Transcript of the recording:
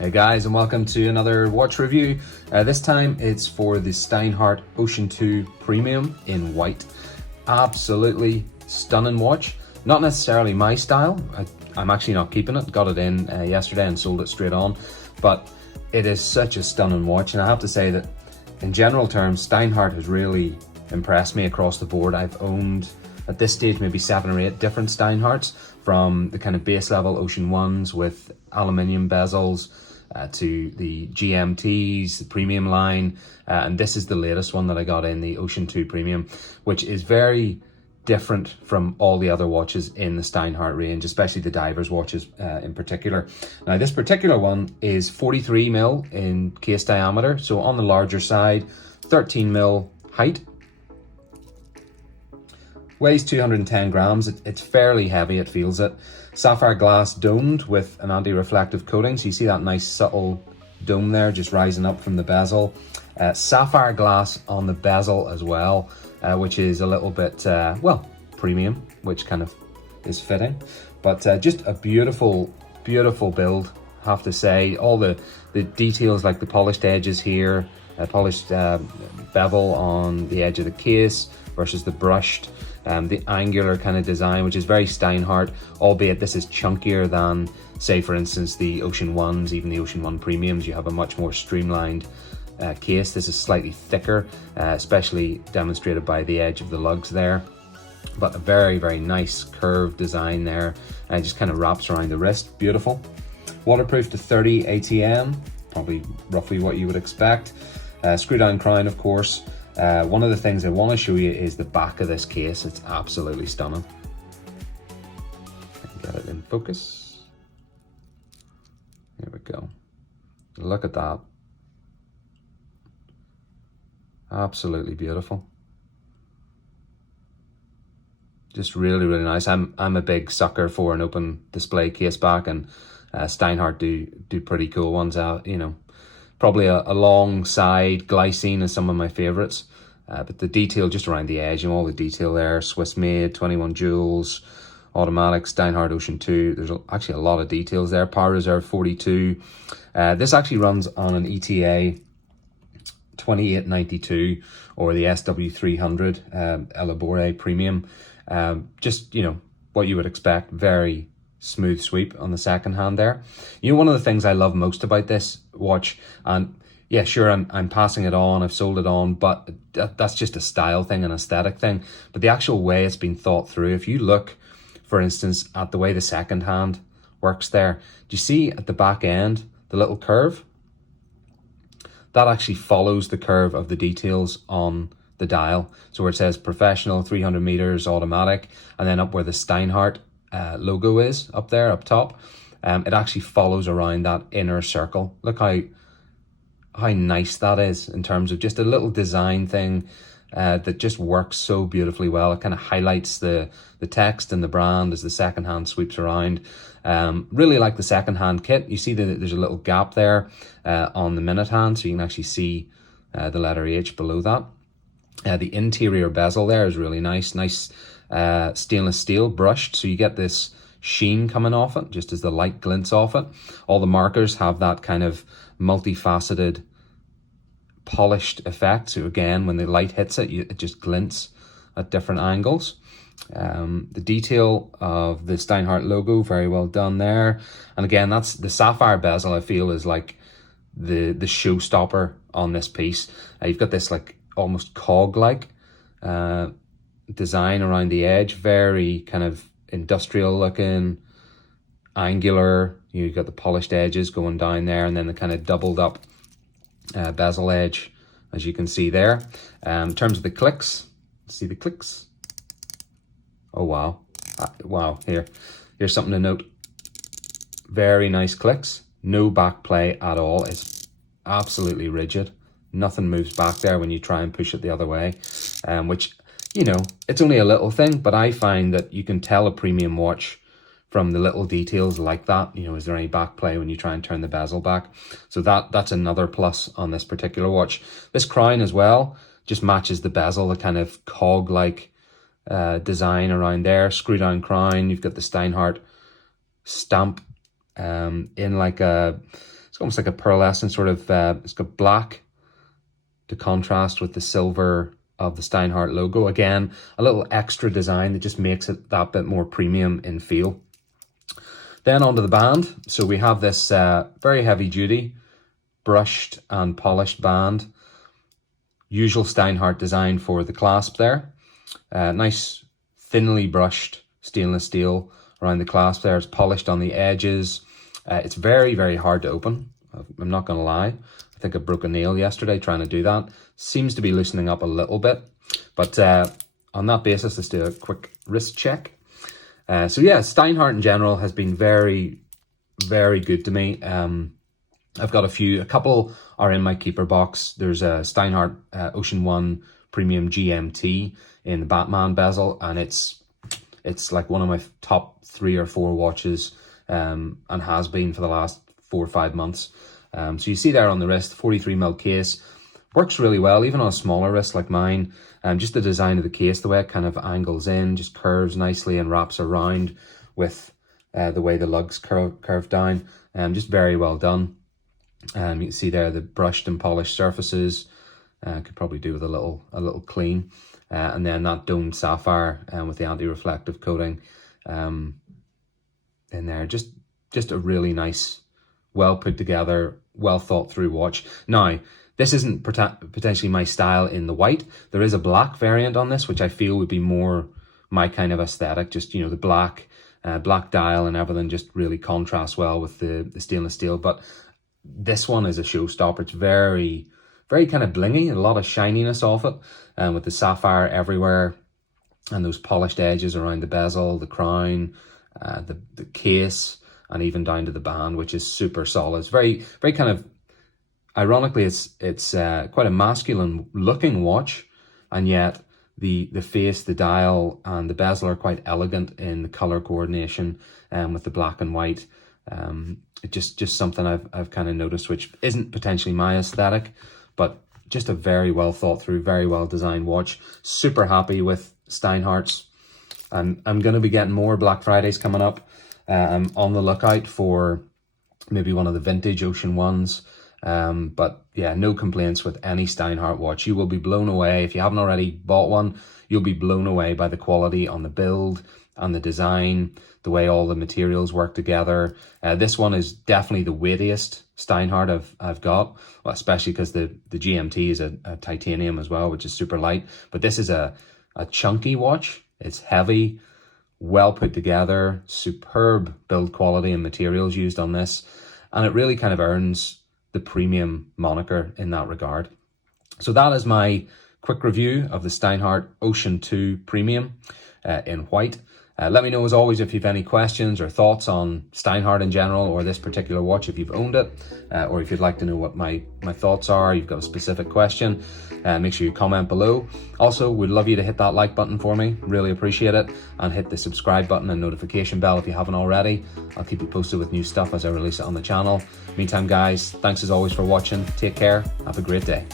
Hey guys, and welcome to another watch review. This time it's for the Steinhardt Ocean 2 Premium in white. Absolutely stunning watch. Not necessarily my style. I'm actually not keeping it. Got it in yesterday and sold it straight on. But it is such a stunning watch, and I have to say that in general terms, Steinhardt has really impressed me across the board. I've owned at this stage maybe 7 or 8 different Steinhardts, from the kind of base level Ocean 1s with aluminium bezels to the GMTs, the premium line, and this is the latest one that I got in, the Ocean 2 Premium, which is very different from all the other watches in the Steinhardt range, especially the divers watches in particular. Now this particular one is 43mm in case diameter, so on the larger side, 13mm height. Weighs 210 grams, it's fairly heavy, it feels it. Sapphire glass domed with an anti-reflective coating, so you see that nice subtle dome there just rising up from the bezel. Sapphire glass on the bezel as well, which is a little bit, well, premium, which kind of is fitting. But just a beautiful, beautiful build, I have to say. All the details, like the polished edges here, polished bevel on the edge of the case versus the brushed. The angular kind of design, which is very Steinhardt, albeit this is chunkier than, say, for instance, the Ocean 1s, even the Ocean 1 Premiums. You have a much more streamlined case. This is slightly thicker, especially demonstrated by the edge of the lugs there. But a very, very nice curved design there, and it just kind of wraps around the wrist. Beautiful. Waterproof to 30 ATM, probably roughly what you would expect. Screw down crown, of course. One of the things I want to show you is the back of this case. It's absolutely stunning. Get it in focus. There we go. Look at that. Absolutely beautiful. Just really, really nice. I'm a big sucker for an open display case back, and Steinhardt do pretty cool ones out. You know, probably alongside Glycine is some of my favorites. But the detail just around the edge and all the detail there, Swiss made, 21 jewels, automatic, Steinhardt Ocean 2. There's actually a lot of details there. Power reserve 42. This actually runs on an ETA 2892 or the SW300 Elabore Premium. Just, you know, what you would expect. Very smooth sweep on the second hand there. You know, one of the things I love most about this watch, and yeah, sure, I'm passing it on, I've sold it on, but that's just a style thing, an aesthetic thing. But the actual way it's been thought through, if you look, for instance, at the way the second hand works there, do you see at the back end, the little curve? That actually follows the curve of the details on the dial. So where it says professional, 300 meters, automatic, and then up where the Steinhardt logo is, up there, up top, it actually follows around that inner circle. Look how nice that is in terms of just a little design thing that just works so beautifully well. It kind of highlights the text and the brand as the second hand sweeps around. Really like the second hand kit. You see that there's a little gap there on the minute hand, so you can actually see the letter H below that. The interior bezel there is really nice. Nice stainless steel brushed, so you get this sheen coming off it just as the light glints off it. All the markers have that kind of multifaceted polished effect, so again, when the light hits it, it just glints at different angles. The detail of the Steinhardt logo, very well done there. And again, that's the sapphire bezel, I feel, is like the showstopper on this piece. You've got this like almost cog-like design around the edge, very kind of industrial looking, angular. You've got the polished edges going down there, and then the kind of doubled up bezel edge, as you can see there. In terms of the clicks, see the clicks. Oh wow, wow! Here's something to note. Very nice clicks. No back play at all. It's absolutely rigid. Nothing moves back there when you try and push it the other way, which, you know, it's only a little thing, but I find that you can tell a premium watch from the little details like that. You know, is there any back play when you try and turn the bezel back? So that's another plus on this particular watch. This crown as well just matches the bezel, the kind of cog-like design around there. Screw down crown. You've got the Steinhardt stamp in like a It's almost like a pearlescent sort of, it's got black to contrast with the silver of the Steinhardt logo. Again, a little extra design that just makes it that bit more premium in feel. Then onto the band. So we have this very heavy duty, brushed and polished band. Usual Steinhardt design for the clasp there. Nice thinly brushed stainless steel around the clasp there. It's polished on the edges. It's very, very hard to open. I'm not going to lie. I think I broke a nail yesterday trying to do that. Seems to be loosening up a little bit. But on that basis, let's do a quick wrist check. So yeah, Steinhardt in general has been very, very good to me. I've got a couple are in my keeper box. There's a Steinhardt Ocean One Premium GMT in the Batman bezel, and it's like one of my top 3 or 4 watches, and has been for the last 4 or 5 months. So you see there on the wrist, 43mm case, works really well, even on a smaller wrist like mine. Just the design of the case, the way it kind of angles in, just curves nicely and wraps around with the way the lugs curve down. Just very well done. You can see there the brushed and polished surfaces. Could probably do with a little clean. And then that domed sapphire with the anti-reflective coating in there. Just a really nice, well put together, well thought through watch. Now, this isn't potentially my style in the white. There is a black variant on this, which I feel would be more my kind of aesthetic. Just, you know, the black dial and everything just really contrasts well with the stainless steel. But this one is a showstopper. It's very, very kind of blingy, a lot of shininess off it, with the sapphire everywhere and those polished edges around the bezel, the crown, the case, and even down to the band, which is super solid. It's very, very kind of, ironically, it's quite a masculine looking watch, and yet the face, the dial, and the bezel are quite elegant in the color coordination, with the black and white. It's just something I've kind of noticed, which isn't potentially my aesthetic, but just a very well thought through, very well designed watch. Super happy with Steinhardt's. I'm going to be getting more Black Fridays coming up. I'm on the lookout for maybe one of the vintage Ocean Ones. But yeah, no complaints with any Steinhardt watch. You will be blown away. If you haven't already bought one, you'll be blown away by the quality on the build and the design, the way all the materials work together. This one is definitely the weightiest Steinhardt I've got, well, especially because the GMT is a titanium as well, which is super light. But this is a chunky watch. It's heavy, well put together, superb build quality and materials used on this. And it really kind of earns the premium moniker in that regard. So that is my quick review of the Steinhardt Ocean 2 Premium in white. Let me know, as always, if you have any questions or thoughts on Steinhardt in general, or this particular watch if you've owned it, or if you'd like to know what my thoughts are, you've got a specific question, make sure you comment below. Also, we'd love you to hit that like button for me, really appreciate it, and hit the subscribe button and notification bell if you haven't already. I'll keep you posted with new stuff as I release it on the channel. Meantime, guys, thanks as always for watching. Take care, have a great day.